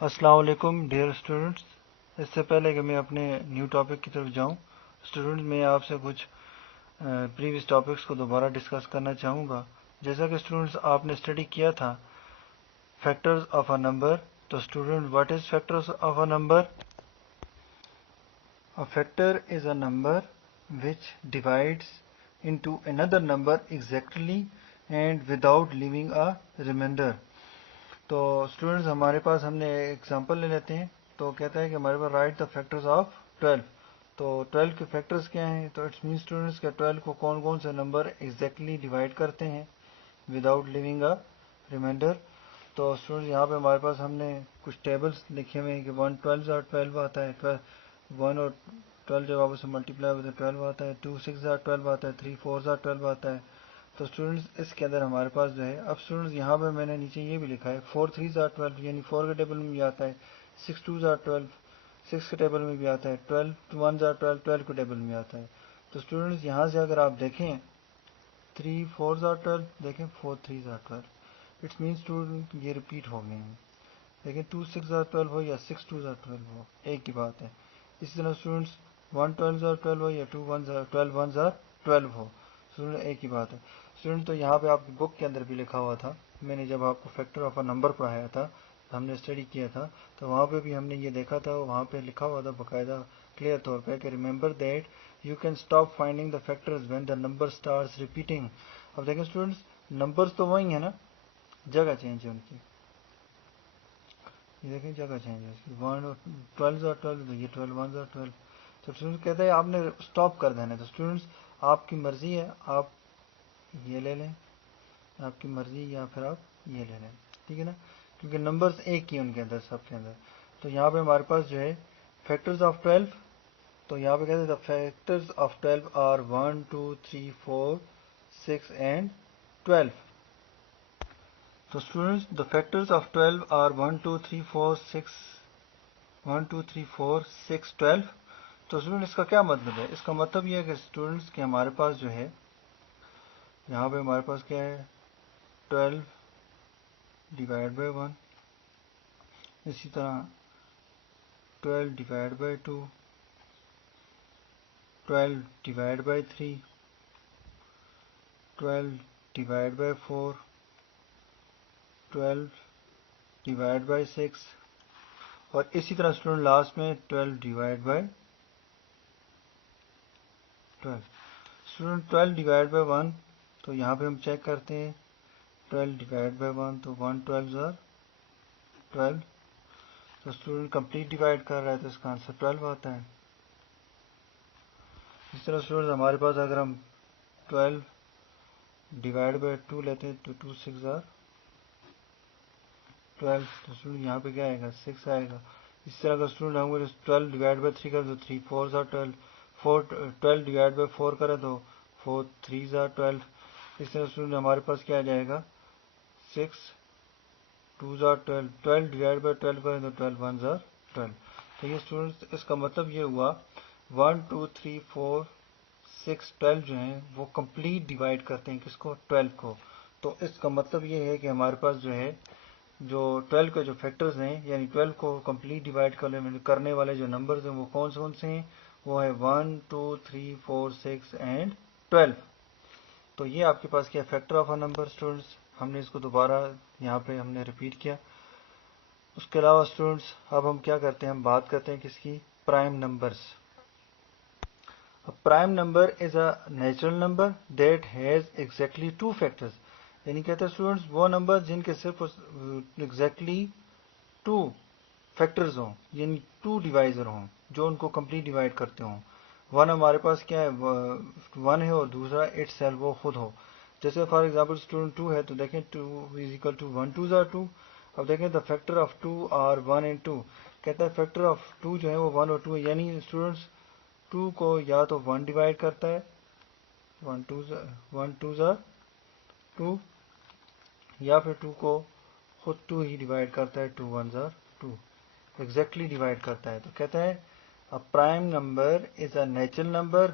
अस्सलाम वालेकुम dear students. इससे पहले कि मैं अपने न्यू टॉपिक की तरफ जाऊं, स्टूडेंट्स मैं आपसे कुछ प्रीवियस टॉपिक्स को दोबारा डिस्कस करना चाहूँगा। जैसा कि स्टूडेंट्स आपने स्टडी किया था फैक्टर्स ऑफ अ नंबर, तो student what is factors of a number? A factor is a number which divides into another number exactly and without leaving a remainder। तो स्टूडेंट्स हमारे पास हमने एग्जांपल ले लेते हैं। तो कहता है कि हमारे पास राइट द फैक्टर्स ऑफ 12। तो 12 के फैक्टर्स क्या हैं? तो इट्स मीन स्टूडेंट्स के 12 को कौन कौन से नंबर एग्जैक्टली डिवाइड करते हैं विदाउट लिविंग अ रिमाइंडर। तो स्टूडेंट्स यहाँ पे हमारे पास हमने कुछ टेबल्स लिखे हुए हैं कि 1 12 12 आता है, 1 और 12 जब आपस में मल्टीप्लाई होते हैं 12 आता है, 2 6 12 आता है, 3 4 12 आता है। तो स्टूडेंट्स इसके अंदर हमारे पास जो है, अब स्टूडेंट्स यहाँ पे मैंने नीचे ये भी लिखा है 4 3 12 यानी 4 के टेबल में भी आता है, 6 2 12 6 के टेबल में भी आता है, 12 1 12 12 के टेबल में आता है। तो स्टूडेंट्स यहाँ से अगर आप देखें 3 4 12 देखें 4 3 12, इट्स मीन स्टूडेंट ये रिपीट हो गए हैं। लेकिन 2 6 12 हो या 6 2 12 हो, एक ही बात है। इसी तरह स्टूडेंट्स 1 12 12 हो या 2 1 12 1 12 हो, स्टूडेंट एक ही बात है। स्टूडेंट तो यहाँ पे आपकी बुक के अंदर भी लिखा हुआ था, मैंने जब आपको फैक्टर ऑफ अ नंबर पढ़ाया था, हमने स्टडी किया था, तो वहाँ पे भी हमने ये देखा था, वहाँ पे लिखा हुआ था बाकायदा क्लियर तौर पे कि remember that you can stop finding the factors when the number starts repeating. अब देखें स्टूडेंट्स, नंबर्स तो वही है ना, जगह चेंज है उनकी। ये देखें जगह चेंज है इसकी, 1 और 12 12, तो ये 12 1 12। तो स्टूडेंट्स कहते हैं आपने स्टॉप कर देना है। तो स्टूडेंट्स आपकी मर्जी है, आप ये ले लें, आपकी मर्जी, या फिर आप ये ले लें, ठीक है ना, क्योंकि नंबर्स एक ही उनके अंदर, सबके अंदर। तो यहाँ पे हमारे पास जो है फैक्टर्स ऑफ 12। तो यहाँ पे कहते हैं the factors of 12 are 1 2 3 4 6 and 12। तो students the factors of 12 are 1 2 3 4 6 1 2 3 4 6 12। तो स्टूडेंट इसका क्या मतलब है? इसका मतलब ये है कि स्टूडेंट्स के हमारे पास जो है, यहाँ पे हमारे पास क्या है 12 डिवाइड बाई 1, इसी तरह 12 divide by 2, 12 divide by 3, 12 divide by 4, 12 divide by 6, और इसी तरह स्टूडेंट लास्ट में 12 divide by 12। Student 12 divide by 1, तो यहाँ पे हम चेक करते हैं 12 डिवाइड बाई 1, तो 1 12 12। तो स्टूडेंट कंप्लीट डिवाइड कर रहा है तो इसका आंसर 12 आता है। इस तरह स्टूडेंट हमारे पास अगर हम 12 डिवाइड बाई 2 लेते हैं तो 2 6 12, तो स्टूडेंट यहाँ पे क्या आएगा 6 आएगा। इस तरह का स्टूडेंट हम 12 डिवाइड बाई 3 करें तो 3 4 12, 12 डिवाइड बाई 4 करें तो 4 3 12। इस तरह स्टूडेंट हमारे पास क्या आ जाएगा 6 2 12, 12 डिवाइड बाई 12 करें तो 12 1 12। तो ये स्टूडेंट्स इसका मतलब ये हुआ 1 2 3 4 6 12 जो है वो कंप्लीट डिवाइड करते हैं किसको 12 को। तो इसका मतलब ये है कि हमारे पास जो है जो 12 के जो फैक्टर्स हैं, यानी 12 को कंप्लीट डिवाइड करने वाले जो नंबर्स हैं वो कौन से हैं? वो है 1 2 3 4 6 एंड 12। तो ये आपके पास क्या factor of a number students, हमने इसको दोबारा यहाँ पे हमने रिपीट किया। उसके अलावा स्टूडेंट्स अब हम क्या करते हैं, हम बात करते हैं किसकी, prime numbers. A prime number is a natural number that has exactly two factors। यानी कहते हैं स्टूडेंट्स वो नंबर जिनके सिर्फ एग्जैक्टली टू फैक्टर्स हों, यानी टू डिवाइजर हों जो उनको कंप्लीट डिवाइड करते हों। वन हमारे पास क्या है, वन है, और दूसरा इट सेल्फ वो खुद हो। जैसे फॉर एग्जाम्पल स्टूडेंट टू है तो देखें 2 इज इक्वल टू 1 2 2। अब देखें the factor of 2 are 1 and 2। कहता है फैक्टर ऑफ 2 जो है वो 1 और 2 है, यानी स्टूडेंट्स 2 को या तो 1 डिवाइड करता है, 1 2 2, या फिर 2 को खुद 2 ही डिवाइड करता है, 2 1 2, एग्जैक्टली डिवाइड करता है। तो कहता है a prime number is a natural number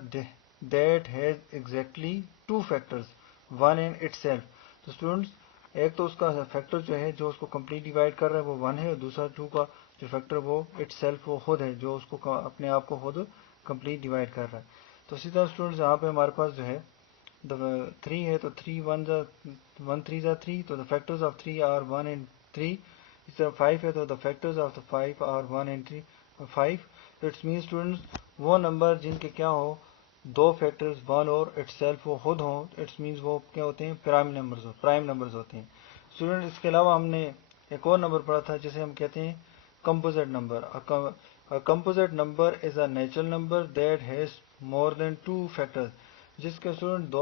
that has exactly two factors one in itself. तो स्टूडेंट्स ایک تو اس کا فیکٹر جو ہے جو اس کو کمپلیٹ ڈیوائڈ کر رہا ہے وہ 1 ہے، اور دوسرا 2 کا جو فیکٹر وہ اٹ سیلف وہ خود ہے جو اس کو اپنے آپ کو خود کمپلیٹ ڈیوائڈ کر رہا ہے. تو اسی طرح اسٹوڈنٹس یہاں پہ ہمارے پاس جو ہے 3 ہے، تو 3 1 3 3، تو the factors of 3 are 1 and 3. اس طرح 5 ہے تو the factors of the 5 are 1 and 5. تو اٹس مین اسٹوڈنٹس وہ نمبر جن کے کیا ہو دو فیکٹرز 1 اور اٹ سیلف وہ خود ہوں، اٹس مینس وہ کیا ہوتے ہیں پرائم نمبرز ہوتے ہیں. اسٹوڈنٹ اس کے علاوہ ہم نے ایک اور نمبر پڑھا تھا جسے ہم کہتے ہیں composite number. Composite number is a natural number that has more than 2 factors, جس کے اسٹوڈنٹ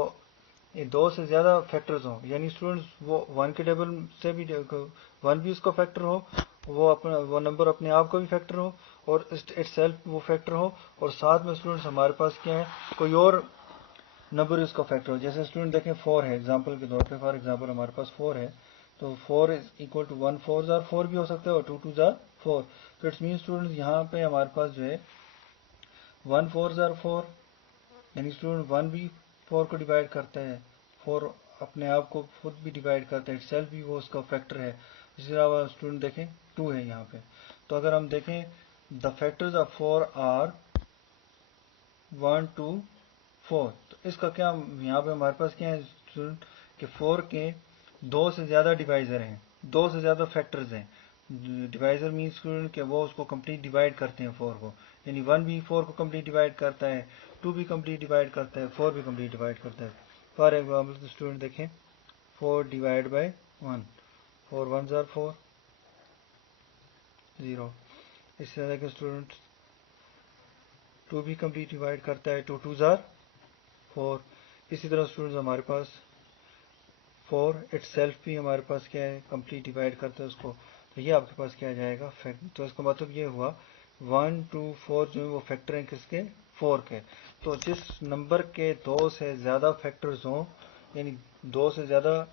دو سے زیادہ فیکٹرز ہوں، یعنی اسٹوڈنٹس وہ 1 کے ٹیبل سے بھی 1 بھی اس کا فیکٹر ہو، وہ نمبر اپنے آپ کو بھی فیکٹر ہو اور اٹ سیلف وہ فیکٹر ہو، اور ساتھ میں اسٹوڈنٹس ہمارے پاس کیا ہے کوئی اور نمبر اس کا فیکٹر ہو. جیسے اسٹوڈنٹ دیکھیں 4 ہے ایگزامپل کے طور پہ، فار ایگزامپل ہمارے پاس 4 ہے تو 4 از اکول ٹو 1 4 زار 4 بھی ہو سکتا ہے اور 2 2 زار 4. تو اٹس مین اسٹوڈنٹ یہاں پہ ہمارے پاس جو ہے 1 4 زار 4، یعنی اسٹوڈنٹ 1 بھی 4 کو ڈیوائڈ کرتا ہے، 4 اپنے آپ کو خود بھی ڈیوائڈ کرتا ہے، اٹ سیلف بھی وہ اس کا فیکٹر ہے. اس کے علاوہ اسٹوڈنٹ دیکھیں 2 ہے یہاں پہ. تو اگر ہم دیکھیں دا فیکٹرز آف 4 آر 1 2 4، تو اس کا کیا یہاں پہ ہمارے پاس کیا ہے اسٹوڈنٹ کہ 4 کے 2 سے زیادہ ڈیوائزر ہیں، 2 سے زیادہ فیکٹرز ہیں. ڈیوائزر مینس اسٹوڈنٹ کہ وہ اس کو کمپلیٹ ڈیوائڈ کرتے ہیں 4 کو، یعنی 1 بھی 4 کو کمپلیٹ ڈیوائڈ کرتا ہے، 2 بھی کمپلیٹ ڈیوائڈ کرتا ہے، 4 بھی کمپلیٹ ڈیوائڈ کرتا ہے. فار ایگزامپل اسٹوڈنٹ دیکھیں 4 ڈیوائڈ بائی 1، 4 1 زار 4 0. اس طرح کے اسٹوڈنٹ 2 بھی کمپلیٹ ڈیوائڈ کرتا ہے، 2 2 زار 4. اسی طرح اسٹوڈنٹس ہمارے پاس 4 اٹ سیلف بھی ہمارے پاس کیا ہے کمپلیٹ ڈیوائڈ کرتا ہے اس کو. تو یہ آپ کے پاس کیا جائے گا تو اس کا مطلب یہ ہوا 1 2 4 جو ہے وہ فیکٹر ہیں کس کے 4 کے. تو جس نمبر کے 2 سے زیادہ فیکٹرز ہوں، یعنی 2 سے زیادہ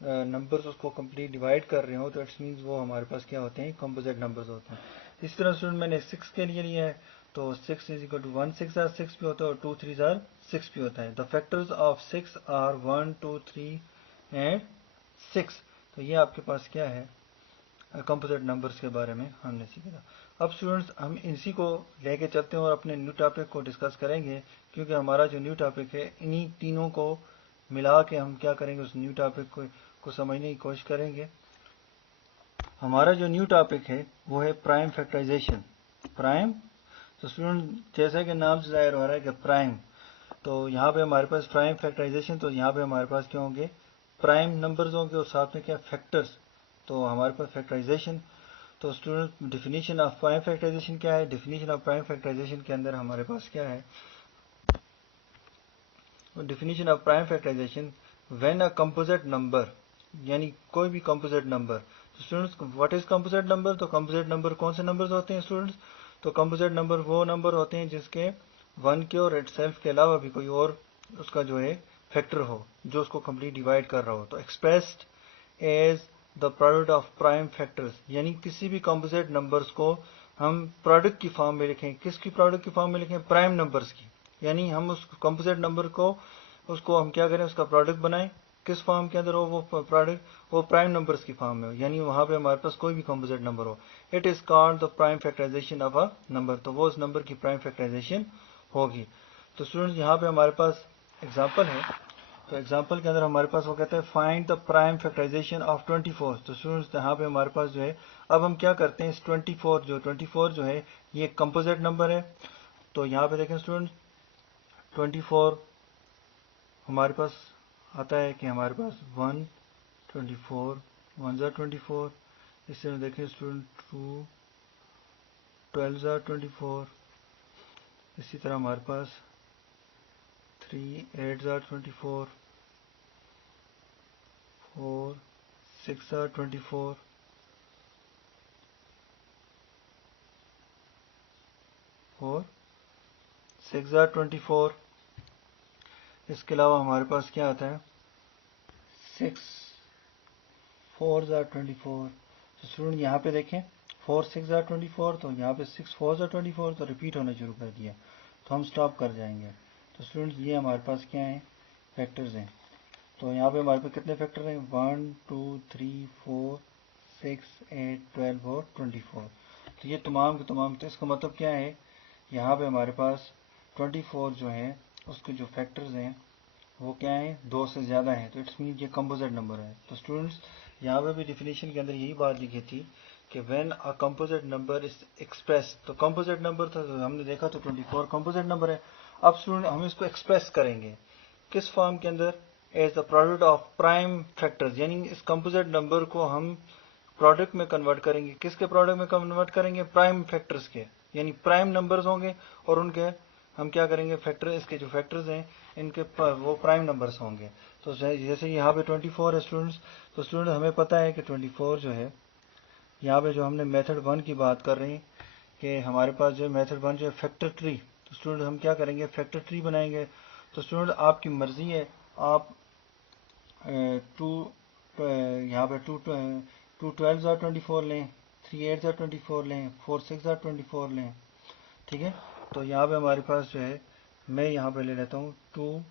نمبرز اس کو کمپلیٹ ڈیوائڈ کر رہے ہوں، تو اٹس مینس وہ ہمارے پاس کیا ہوتے ہیں کمپوزٹ نمبرز ہوتے ہیں. اس طرح اسٹوڈنٹ میں نے 6 کے لیے لیا ہے تو 6 از اکول ٹو 1 6 زار 6 بھی ہوتا ہے اور 2 3 زار 6 بھی ہوتا ہے. The factors of 6 are 1 2 3 and 6. تو یہ آپ کے پاس کیا ہے کمپوزٹ نمبرز کے بارے میں ہم نے سیکھا تھا. اب اسٹوڈنٹس ہم اسی کو لے کے چلتے ہیں اور اپنے نیو ٹاپک کو ڈسکس کریں گے، کیونکہ ہمارا جو نیو ٹاپک ہے انہی تینوں کو ملا کے ہم کیا کریں گے اس نیو ٹاپک کو سمجھنے کی کوشش کریں گے. ہمارا جو نیو ٹاپک ہے وہ ہے پرائم فیکٹرائزیشن. پرائم تو اسٹوڈنٹ جیسا کہ نام سے ظاہر ہو رہا ہے کہ پرائم، تو یہاں پہ ہمارے پاس پرائم فیکٹرائزیشن، تو یہاں پہ ہمارے پاس کیا ہوں گے پرائم نمبرز ہوں گے اور ساتھ میں کیا فیکٹرز. تو ہمارے پاس فیکٹرائزیشن، تو student definition of prime factorisation کیا ہے؟ ڈیفینیشن آف پرائم فیکٹرائزیشن کے اندر ہمارے پاس کیا ہے definition of prime factorisation when a composite number, یعنی کوئی بھی composite number. Students what is composite number? تو کمپوزٹ نمبر کون سے نمبرز ہوتے ہیں اسٹوڈنٹس؟ تو کمپوزٹ نمبر وہ نمبر ہوتے ہیں جس کے 1 کے اور اٹ سیلف کے علاوہ بھی کوئی اور اس کا جو ہے فیکٹر ہو جو اس کو کمپلیٹ ڈیوائڈ کر رہا ہو. تو expressed as the product of prime factors, یعنی کسی بھی کمپوزٹ نمبرز کو ہم پروڈکٹ کی فارم میں لکھیں. کس کی پروڈکٹ کی فارم میں لکھیں؟ پرائم نمبرز کی. یعنی ہم اس کمپوزٹ نمبر کو ہم کیا کریں اس کا پروڈکٹ بنائیں. کس فارم کے اندر ہو وہ پروڈکٹ؟ وہ پرائم نمبرز کی فارم میں ہو، یعنی وہاں پہ ہمارے پاس کوئی بھی composite number who. It is called the prime factorization of a number. تو وہ اس نمبر کی پرائم فیکٹرائزیشن ہوگی. تو اسٹوڈنٹ یہاں پہ ہمارے پاس ایگزامپل ہے، تو ایگزامپل کے اندر ہمارے پاس وہ کہتے ہیں find the prime factorization of 24. تو اسٹوڈنٹ یہاں پہ ہمارے پاس جو ہے اب ہم کیا کرتے ہیں اس 24 جو ہے یہ کمپوزٹ نمبر ہے. تو یہاں پہ دیکھیں اسٹوڈنٹ 24 ہمارے پاس آتا ہے کہ ہمارے پاس 1 24 1 زار 24. اس سے دیکھیں اسٹوڈنٹ 2 12 زار 24. اسی طرح ہمارے پاس 3 8 زار 24 4 6 زار 24 4 6 زار 24. اس کے علاوہ ہمارے پاس کیا آتا ہے 6 4 زار 24. تو اسٹوڈنٹ یہاں پہ دیکھیں 4 6 زار 24، تو یہاں پہ 6 4 زار 24 تو ریپیٹ ہونا شروع کر دیا، تو ہم سٹاپ کر جائیں گے. تو اسٹوڈنٹ یہ ہمارے پاس کیا ہیں فیکٹرز ہیں. तो यहाँ पे हमारे पास कितने फैक्टर हैं, 1 2 3 4 6 8 12 और 24। तो ये तमाम के तमाम, तो इसका मतलब क्या है, यहाँ पे हमारे पास 24 जो है उसके जो फैक्टर्स हैं वो क्या है, 2 से ज़्यादा है, तो इट्स मीन ये कंपोजिट नंबर है। तो स्टूडेंट्स यहाँ पे भी डिफिनीशन के अंदर यही बात लिखी थी कि when a composite number is express, तो कंपोजिट नंबर था तो हमने देखा तो 24 कंपोजिट नंबर है। अब स्टूडेंट हम इसको एक्सप्रेस करेंगे किस फॉर्म के अंदर, as the product of prime factors, यानी इस कंपोजिट नंबर को हम प्रोडक्ट में कन्वर्ट करेंगे, किसके प्रोडक्ट में कन्वर्ट करेंगे, प्राइम फैक्टर्स के, यानी प्राइम नंबर्स होंगे और उनके हम क्या करेंगे, फैक्टर, इसके जो फैक्टर्स हैं इनके वो प्राइम नंबर्स होंगे। तो जैसे यहाँ पे 24 है स्टूडेंट्स, तो स्टूडेंट हमें पता है कि 24 जो है, यहाँ पे जो हमने मेथड 1 की बात कर रहे हैं कि हमारे पास जो मेथड 1 जो है फैक्टर ट्री, तो स्टूडेंट हम क्या करेंगे, फैक्टर ट्री बनाएंगे। तो स्टूडेंट आपकी मर्जी है, आप यहाँ पे 2 12 जार 24 लें, 3 8 जार 24 लें, 4 6 जार 24 लें, ठीक है। तो यहाँ पे हमारे पास जो है, मैं यहाँ पे ले लेता हूँ 2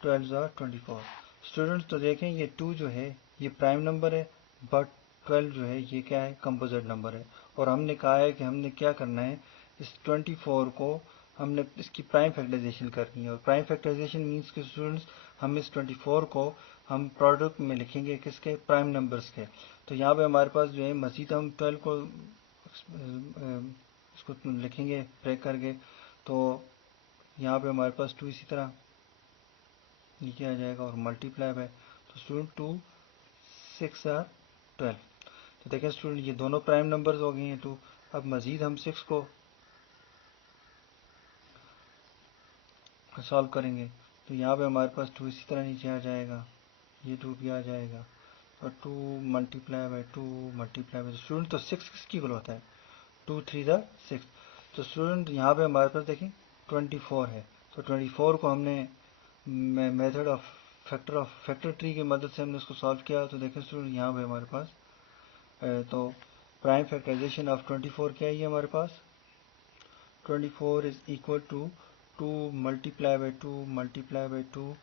12 जार 24। स्टूडेंट्स तो देखें ये 2 जो है ये प्राइम नंबर है, बट 12 जो है ये क्या है, कंपोजिट नंबर है। और हमने कहा है कि हमने क्या करना है, इस 24 को हमने इसकी प्राइम फैक्टराइजेशन करनी है। और प्राइम फैक्टराइजेशन मीन्स कि स्टूडेंट्स हम इस 24 को हम प्रोडक्ट में लिखेंगे किसके, प्राइम नंबर्स के। तो यहाँ पे हमारे पास जो है मजीद हम 12 को इसको लिखेंगे ब्रेक करके, तो यहाँ पे हमारे पास 2 इसी तरह नीचे आ जाएगा और मल्टीप्लाई बाय, तो स्टूडेंट 2 6 आर 12। तो देखें स्टूडेंट ये दोनों प्राइम नंबर्स हो गए हैं 2। अब मजीद हम 6 को सॉल्व करेंगे, तो यहाँ पे हमारे पास 2 इसी तरह नीचे आ जाएगा, ये 2 भी आ जाएगा और 2 multiply by 2 multiply bye, student तो 6 किसकी इक्वल होता है, 2 3 ज़ा 6। तो स्टूडेंट यहाँ पे हमारे पास देखें 24 है, तो 24 को हमने मेथड ऑफ फैक्टर ट्री की मदद से हमने उसको सॉल्व किया। तो देखें स्टूडेंट यहाँ पे हमारे पास तो प्राइम फैक्टराइजेशन ऑफ 24 क्या है, हमारे पास 24 is equal to 2 multiply by 2 multiply by 2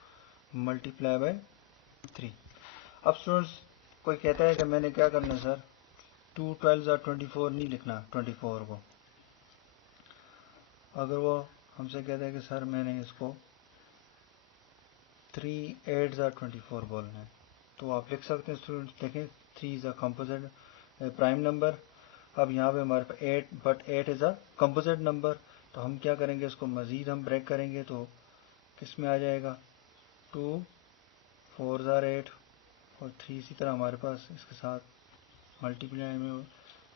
multiply by 3। अब स्टूडेंट्स कोई कहता है कि मैंने क्या करना है सर, 2 12 ज़ा 24 नहीं लिखना 24 को, अगर वो हमसे कहता है कि सर मैंने इसको 3 8 ज़ा 24 बोलना है, तो आप लिख सकते हैं स्टूडेंट्स। देखें 3 is a composite prime number. अब यहाँ पे हमारे पास 8, but 8 is a composite number, तो हम क्या करेंगे, इसको मज़ीद हम ब्रेक करेंगे तो किस में आ जाएगा, 2 4 ज़ार 8 और 3 इसी तरह हमारे पास इसके साथ मल्टीप्लाई में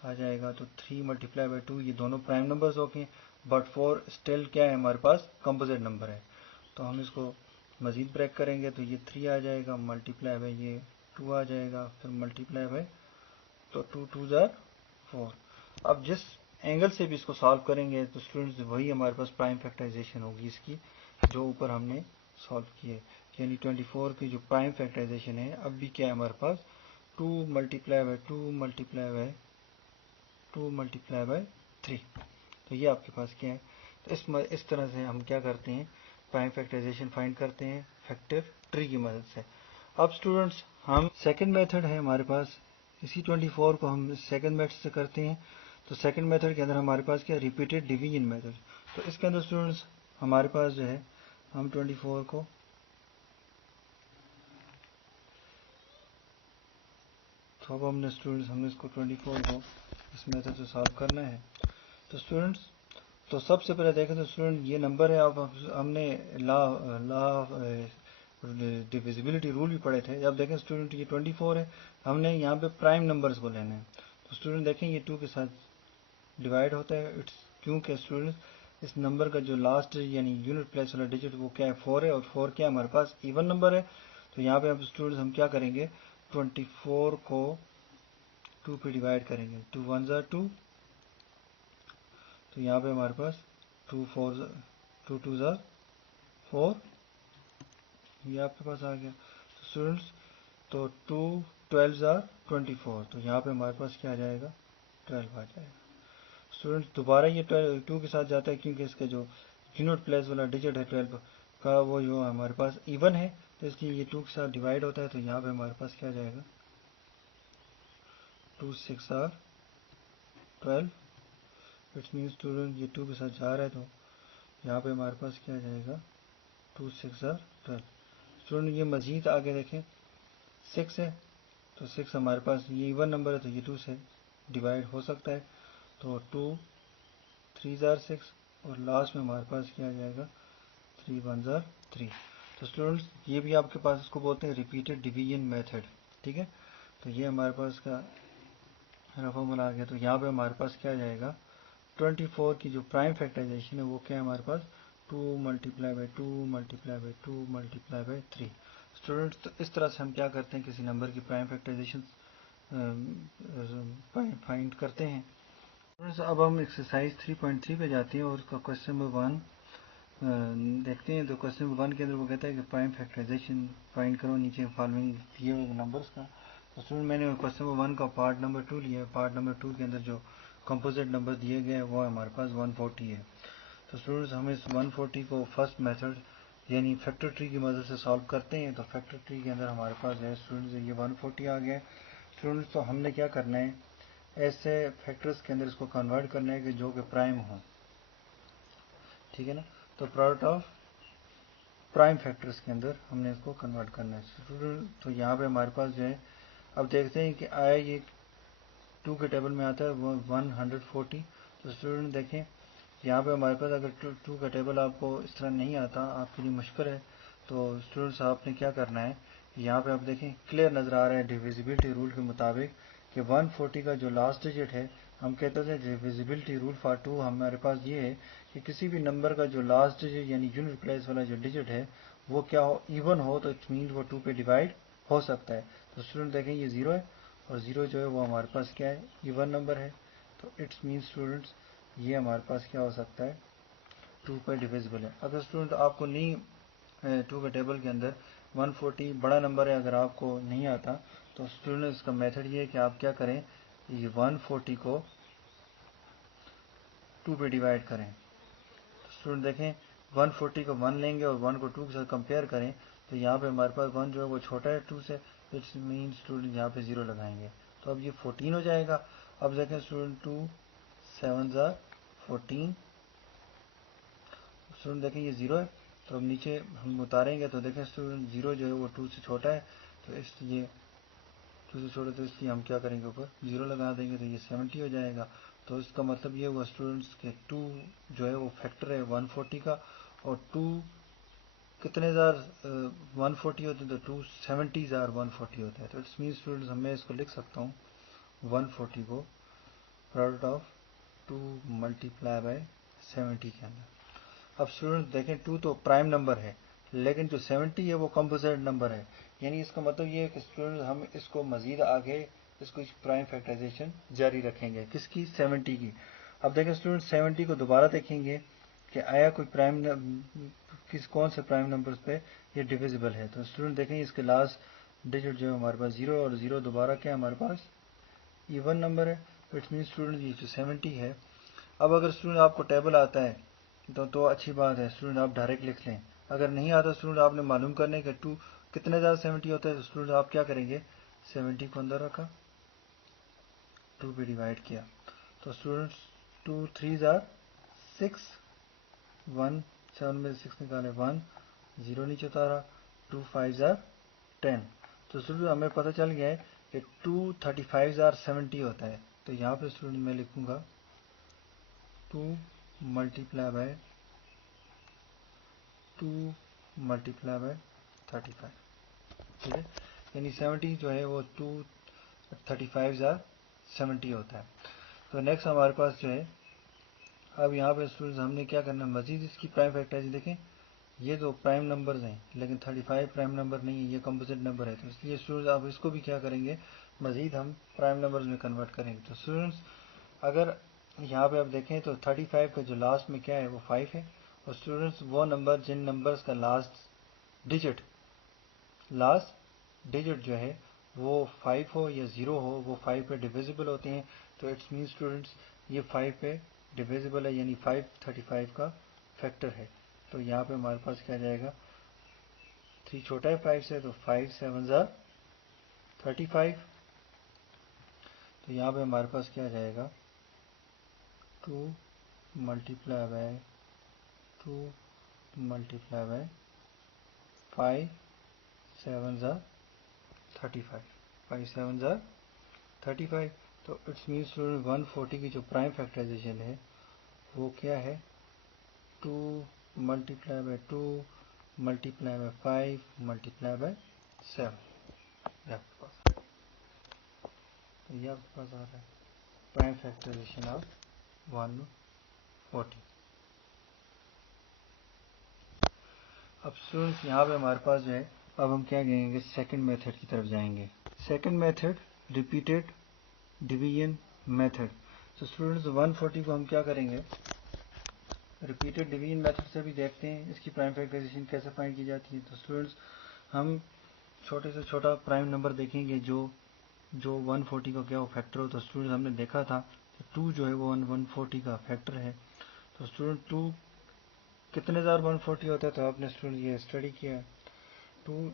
आ जाएगा, तो 3 मल्टीप्लाई बाई 2 ये दोनों प्राइम नंबर्स हो गए, बट 4 स्टिल क्या है हमारे पास, कंपोजिट नंबर है। तो हम इसको मज़ीद ब्रेक करेंगे तो ये 3 आ जाएगा, मल्टीप्लाई बाई ये 2 आ जाएगा, फिर मल्टीप्लाई बाई, तो 2 2 ज़ार 4। अब जिस एंगल से भी इसको सॉल्व करेंगे तो स्टूडेंट्स वही हमारे पास प्राइम फैक्टराइजेशन होगी इसकी, जो ऊपर हमने सॉल्व किए, यानी 24 की जो प्राइम फैक्टराइजेशन है अब भी क्या है हमारे पास, 2 multiply by 2 multiply by 2 multiply by 3। तो ये आपके पास क्या है, तो इस तरह से हम क्या करते हैं, प्राइम फैक्टराइजेशन फाइंड करते हैं फैक्टर ट्री की मदद से। अब स्टूडेंट्स हम सेकंड मेथड है हमारे पास, इसी 24 को हम सेकंड मेथड से करते हैं। तो सेकंड मेथड के अंदर हमारे पास क्या, रिपीटेड डिवीजन मेथड। तो इसके अंदर स्टूडेंट्स हमारे पास जो है, हम 24 को तो अब हमने स्टूडेंट्स हमने इसको 24 को इस मेथड से सॉल्व करना है। तो स्टूडेंट्स तो सबसे पहले देखें तो स्टूडेंट ये नंबर है, अब हमने लॉ डिविजिबिलिटी रूल भी पढ़े थे। जब देखें स्टूडेंट ये 24 है, हमने यहाँ पे प्राइम नंबर्स को लेना है। तो स्टूडेंट देखें ये 2 के साथ डिवाइड होता है, इट्स क्योंकि स्टूडेंट इस नंबर का जो लास्ट यानी यूनिट प्लेस वाला डिजिट वो क्या है, 4 है, और 4 क्या हमारे पास इवन नंबर है। तो यहाँ पे अब स्टूडेंट्स हम क्या करेंगे, 24 को 2 पे डिवाइड करेंगे, 2 1 ज़ा 2, तो यहाँ पे हमारे पास 2 2 ज़ा 4, ये आपके पास आ गया। तो स्टूडेंट्स तो 2 12 ज़ा 24, तो यहाँ पे हमारे पास क्या आ जाएगा, 12 आ जाएगा। स्टूडेंट्स दोबारा ये 2 के साथ जाता है क्योंकि इसका जो यूनिट प्लेस वाला डिजिट है 12 का वो जो हमारे पास इवन है, تو اس لیے یہ 2 کے ساتھ ڈیوائڈ ہوتا ہے، تو یہاں پہ ہمارے پاس کیا جائے گا 2 6 are 12. اٹس مینس اسٹوڈنٹ یہ 2 کے ساتھ جا رہا ہے، تو یہاں پہ ہمارے پاس کیا جائے گا 2 6 are 12. اسٹوڈنٹ یہ مزید آگے دیکھیں 6 ہے، تو 6 ہمارے پاس یہ ایون نمبر ہے، تو یہ 2 سے ڈیوائڈ ہو سکتا ہے، تو 2 3 are 6، اور لاسٹ میں ہمارے پاس کیا جائے گا 3 1 are 3. تو اسٹوڈنٹس یہ بھی آپ کے پاس اس کو بولتے ہیں ریپیٹڈ ڈویژن میتھڈ، ٹھیک ہے. تو یہ ہمارے پاس کا فارمولا آ گیا. تو یہاں پہ ہمارے پاس کیا جائے گا 24 کی جو پرائم فیکٹرائزیشن ہے وہ کیا ہے ہمارے پاس 2 multiply by 2 multiply by 2 multiply by 3. Students تو اس طرح سے ہم کیا کرتے ہیں کسی نمبر کی پرائم فیکٹرائزیشن فائنڈ کرتے ہیں. اب ہم ایکسرسائز 3.3 پہ جاتے ہیں اور اس کا کوشچن نمبر 1 دیکھتے ہیں. تو کوشچن نمبر 1 کے اندر وہ کہتا ہے کہ پرائم فیکٹرائزیشن فائنڈ کرو نیچے فالوئنگ دیے ہوئے نمبرس کا. تو اسٹوڈنٹ میں نے کوشچن نمبر 1 کا پارٹ نمبر 2 لیا ہے. پارٹ نمبر 2 کے اندر جو کمپوزٹ نمبر دیے گئے وہ ہمارے پاس 140 ہے. تو اسٹوڈنٹس ہم اس 140 کو فرسٹ میتھڈ یعنی فیکٹر ٹری کی مدد سے سالو کرتے ہیں. تو فیکٹر ٹری کے اندر ہمارے پاس ہے اسٹوڈنٹس یہ 140 آ گیا. اسٹوڈنٹس تو ہم نے کیا کرنا ہے ایسے فیکٹرز کے اندر اس کو کنورٹ کرنا ہے کہ جو کہ پرائم ہوں، ٹھیک ہے نا. تو پروڈکٹ آف پرائم فیکٹرز کے اندر ہم نے اس کو کنورٹ کرنا ہے. تو یہاں پہ ہمارے پاس جو ہے اب دیکھتے ہیں کہ آیا یہ 2 کے ٹیبل میں آتا ہے 140. تو اسٹوڈنٹ دیکھیں یہاں پہ ہمارے پاس اگر 2 کا ٹیبل آپ کو اس طرح نہیں آتا، آپ کے لیے مشکل ہے، تو اسٹوڈنٹس آپ نے کیا کرنا ہے یہاں پہ آپ دیکھیں کلیئر نظر آ رہا ہے ڈیویزیبلٹی رول کے مطابق کہ 140 کا جو لاسٹ ڈیجٹ ہے ہم کہتے ہیں ڈیویزیبلٹی رول فار 2 ہمارے پاس یہ ہے کہ کسی بھی نمبر کا جو لاسٹ ڈیجٹ یعنی یونٹ پلیس والا جو ڈیجٹ ہے وہ کیا ہو ایون ہو، تو اٹ مینس وہ 2 پہ ڈیوائڈ ہو سکتا ہے. تو اسٹوڈنٹ دیکھیں یہ 0 ہے اور 0 جو ہے وہ ہمارے پاس کیا ہے ایون نمبر ہے. تو اٹس مینس اسٹوڈنٹس یہ ہمارے پاس کیا ہو سکتا ہے 2 پہ ڈیویزیبل ہے. اگر اسٹوڈنٹ آپ کو نہیں 2 کے ٹیبل کے اندر 140 بڑا نمبر ہے اگر آپ کو نہیں آتا، تو اسٹوڈنٹ اس کا میتھڈ یہ ہے کہ آپ کیا کریں یہ 140 کو 2 پہ ڈیوائڈ کریں. تو اسٹوڈنٹ دیکھیں 140 کو 1 لیں گے اور 1 کو 2 کے ساتھ کمپیئر کریں، تو یہاں پہ ہمارے پاس 1 جو ہے وہ چھوٹا ہے 2 سے، اٹس مین اسٹوڈنٹ یہاں پہ 0 لگائیں گے تو اب یہ 14 ہو جائے گا. اب دیکھیں اسٹوڈنٹ 2 7 14. اسٹوڈنٹ دیکھیں یہ 0 ہے، تو اب نیچے ہم اتاریں گے تو دیکھیں اسٹوڈنٹ 0 جو ہے وہ 2 سے چھوٹا ہے، تو اس لیے 2 سے چھوٹا، تو اس لیے ہم کیا کریں گے اوپر 0 لگا دیں گے تو یہ 70 ہو جائے گا. تو اس کا مطلب یہ ہوا اسٹوڈنٹس کے 2 جو ہے وہ فیکٹر ہے 140 کا، اور 2 کتنے 140 ہوتے ہیں تو 270 140 ہوتا ہے. تو اٹس مین اسٹوڈنٹس میں اس کو لکھ سکتا ہوں 140 کو پروڈکٹ آف 2 ملٹیپلائی بائی 70 کے اندر. اب اسٹوڈنٹ دیکھیں 2 تو پرائم نمبر ہے لیکن جو 70 ہے وہ کمپوزٹ نمبر ہے، یعنی اس کا مطلب یہ ہے کہ اسٹوڈنٹ ہم اس کو مزید آگے اس کو پرائم فیکٹرائزیشن جاری رکھیں گے کس کی 70 کی. اب دیکھیں اسٹوڈنٹ 70 کو دوبارہ دیکھیں گے کہ آیا کوئی پرائم کون سے پرائم نمبرز پہ یہ ڈیویزیبل ہے. تو اسٹوڈنٹ دیکھیں اس کے لاسٹ ڈیجٹ جو ہے ہمارے پاس 0 اور 0 دوبارہ کیا ہمارے پاس ایون نمبر ہے. اٹ مینس اسٹوڈنٹ یہ جو 70 ہے. اب اگر اسٹوڈنٹ آپ کو ٹیبل آتا ہے تو اچھی بات ہے اسٹوڈنٹ آپ ڈائریکٹ لکھ لیں. اگر نہیں آتا اسٹوڈنٹ آپ نے معلوم کرنے کہ 2 کتنے 70 ہوتا ہے، تو اسٹوڈنٹ آپ کیا کریں گے 70 کو اندر رکھا 2 پہ ڈیوائڈ کیا. تو اسٹوڈنٹس 2 3 6 1 7 میں 6 نکالے 1 0 نیچے اتارا 2 5 10. تو اسٹوڈنٹ ہمیں پتہ چل گیا ہے کہ 2 35 70 ہوتا ہے. تو یہاں پہ اسٹوڈنٹ میں لکھوں گا 2 ملٹیپلائی بائی 2 ملٹیپلائی بائی 35، ٹھیک ہے، یعنی 70 جو ہے وہ 2 35 70 ہوتا ہے. تو نیکسٹ ہمارے پاس جو ہے اب یہاں پہ اسٹوڈنٹس ہم نے کیا کرنا ہے مزید اس کی پرائم فیکٹرائزیشن. دیکھیں یہ تو پرائم نمبرز ہیں لیکن 35 پرائم نمبر نہیں ہے، یہ کمپوزٹ نمبر ہے. تو اس لیے اسٹوڈنٹس آپ اس کو بھی کیا کریں گے مزید ہم پرائم نمبرز میں کنورٹ کریں گے. تو اسٹوڈنٹس اگر یہاں پہ آپ دیکھیں تو 35 کا جو لاسٹ میں کیا ہے وہ 5 ہے، اور اسٹوڈنٹس وہ نمبر جن نمبرز کا لاسٹ ڈیجٹ جو ہے وہ 5 ہو یا 0 ہو وہ 5 پہ ڈیویزیبل ہوتے ہیں. تو اٹس مین اسٹوڈنٹس یہ 5 پہ ڈیویزیبل ہے یعنی 5 35 کا فیکٹر ہے. تو یہاں پہ ہمارے پاس کیا جائے گا 3 छोटा है 5 से, तो 5 7 35। तो यहाँ पे हमारे पास क्या आ जाएगा, 2 मल्टीप्लाई बाय 2 मल्टीप्लाई बाय 5 7 35, 5 7 35। तो इट्स मीन्स 140 की जो प्राइम फैक्टराइजेशन है वो क्या है, 2 multiply by 2 multiply by 5 multiply by 7। ये आपके पास, तो ये आपके पास आ रहा है प्राइम फैक्टराइजेशन ऑफ 140। अब स्टूडेंट्स यहाँ पे हमारे पास जो है, अब हम क्या कहेंगे, सेकंड मेथड की तरफ जाएंगे। Second method repeated division method. तो स्टूडेंट्स 140 को हम क्या करेंगे, रिपीटेड डिवीजन मेथड से भी देखते हैं इसकी प्राइम फैक्टराइजेशन कैसे फाइंड की जाती है। तो स्टूडेंट्स हम छोटे से छोटा प्राइम नंबर देखेंगे जो 140 का क्या वो फैक्टर हो। तो स्टूडेंट हमने देखा था कि 2 जो है वो 140 का फैक्टर है। तो स्टूडेंट 2 कितने 140 होता है, तो आपने स्टूडेंट ये स्टडी किया, 2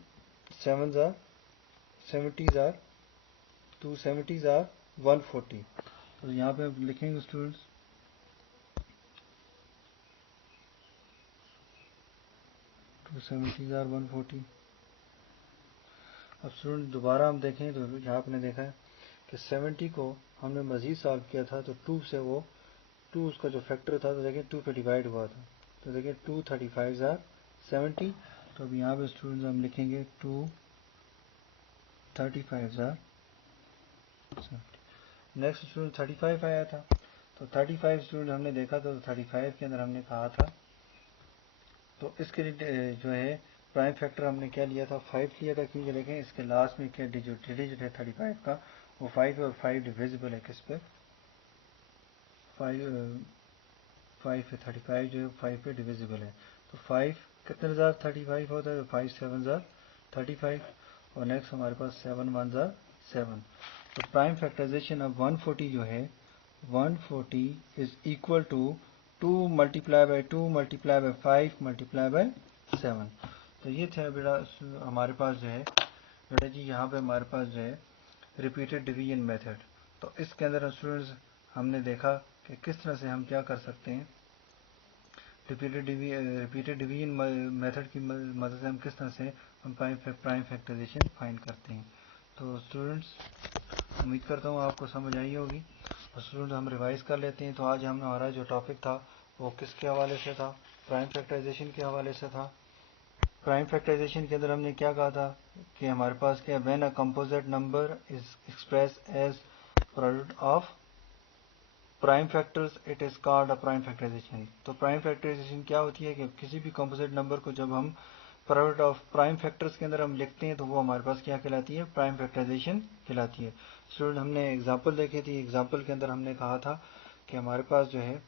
7 70 140। तो यहाँ पे आप लिखेंगे स्टूडेंट्स 270 140। अब स्टूडेंट दोबारा हम देखें तो यहाँ आपने देखा है कि 70 को हमने मजीद सॉल्व किया था, तो 2 से वो 2 उसका जो फैक्टर था, तो देखें 2 पे डिवाइड हुआ था, तो देखें 2 35 70। तो अब यहाँ पे स्टूडेंट्स हम लिखेंगे 2 35 70। नेक्स्ट स्टूडेंट 35 आया था, तो 35 स्टूडेंट हमने देखा था, तो 35 के अंदर हमने कहा था, तो इसके लिए जो है प्राइम फैक्टर हमने क्या लिया था, 5 लिया था, क्योंकि देखें इसके लास्ट में क्या डिजिट है 35 का, वो 5 है और 5 डिविजिबल है किस पे, 5 पे 35 जो है 5 पे डिविजिबल है। तो 5 कितने 35 होता है, तो 5 7 35। और नेक्स्ट हमारे पास 7 1 7। तो प्राइम फैक्टराइजेशन ऑफ 140 जो है 140 is equal to 2 multiply by 2 multiply by 5 multiply by 7। तो ये था बेटा हमारे पास जो है, बेटा जी यहाँ पे हमारे पास जो है रिपीटेड डिवीजन मेथड। तो इसके अंदर स्टूडेंट्स हमने देखा कि किस तरह से हम क्या कर सकते हैं, रिपीटेड डिवीजन मेथड की मदद से हम किस तरह से हम प्राइम फैक्टराइजेशन फाइंड करते हैं। तो स्टूडेंट्स उम्मीद करता हूँ आपको समझ आई होगी। और स्टूडेंट हम रिवाइज कर लेते हैं। तो आज हमारा जो टॉपिक था वो किसके हवाले से था, प्राइम फैक्टराइजेशन के हवाले से था। प्राइम फैक्टराइजेशन के अंदर हमने क्या कहा था कि हमारे पास क्या, when a composite number is express as product of prime factors it is called a prime factorization. तो प्राइम फैक्टराइजेशन क्या होती है कि किसी भी कंपोजिट नंबर को जब हम प्रोडक्ट ऑफ प्राइम फैक्टर्स के अंदर हम लिखते हैं तो वो हमारे पास क्या कहलाती है, प्राइम फैक्टराइजेशन कहलाती है। स्टूडेंट हमने एग्जांपल देखी थी, एग्जांपल के अंदर हमने कहा था कि हमारे पास जो है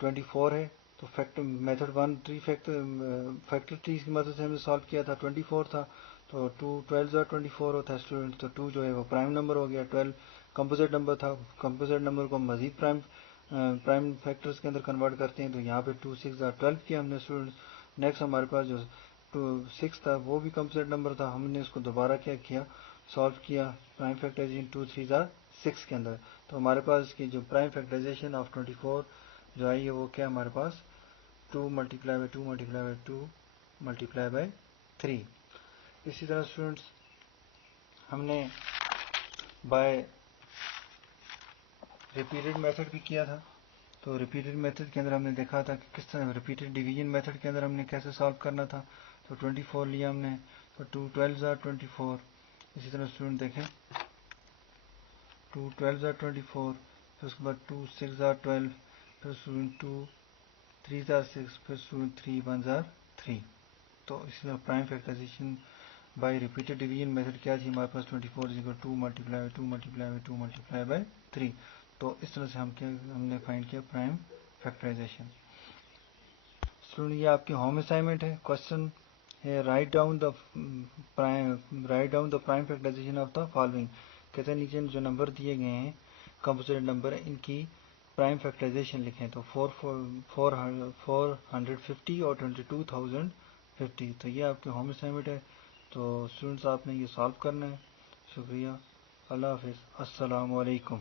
24 है, तो फैक्टर मेथड 1 फैक्टर ट्री की मदद से हमने सॉल्व किया था, 24 था, तो 2 12 24 होता है स्टूडेंट। तो 2 जो है वो प्राइम नंबर हो गया, 12 कंपोजिट नंबर था, कंपोजिट नंबर को हम मजीद प्राइम फैक्टर्स के अंदर कन्वर्ट करते हैं। तो यहाँ पे 2 6 12 किया हमने स्टूडेंट। नेक्स्ट हमारे पास जो 6 था वो भी कंपोजिट नंबर था, हमने उसको दोबारा क्या किया, सॉल्व किया प्राइम फैक्टराइजेशन 2 3 6 के अंदर। तो हमारे पास इसकी जो प्राइम फैक्टराइजेशन ऑफ 24 जो आई है वो क्या हमारे पास 2 multiply by 2 multiply by 2 multiply by 3। इसी तरह स्टूडेंट्स हमने बाय रिपीटेड मेथड भी किया था। तो रिपीटेड मेथड के अंदर हमने देखा था कि किस तरह रिपीटेड डिवीजन मेथड के अंदर हमने कैसे सॉल्व करना था। तो 24 लिया हमने, तो 2 12 24। इसी तरह स्टूडेंट देखें 2 12 24, फिर उसके बाद 2 6 12, फिर स्टूडेंट 2 3 6, फिर स्टूडेंट 3 1 3। तो इसी तरह prime factorization by repeated division method क्या थी हमारे पास, 24 2 multiply by 2 multiply by 2 multiply by 3। तो इस तरह से हमने फाइंड किया प्राइम फैक्टराइजेशन। स्टूडेंट ये आपकी होम असाइनमेंट है, क्वेश्चन है write down the prime factorization of the following. कहते हैं नीचे जो नंबर दिए गए हैं कंपोजिट नंबर, इनकी प्राइम फैक्टराइजेशन लिखें। तो 450 और 22,050 50. تو یہ آپ کے ہوم اسائنمنٹ ہے. تو اسٹوڈنٹس آپ نے یہ سالو کرنا ہے. شکریہ. اللہ حافظ. السلام علیکم.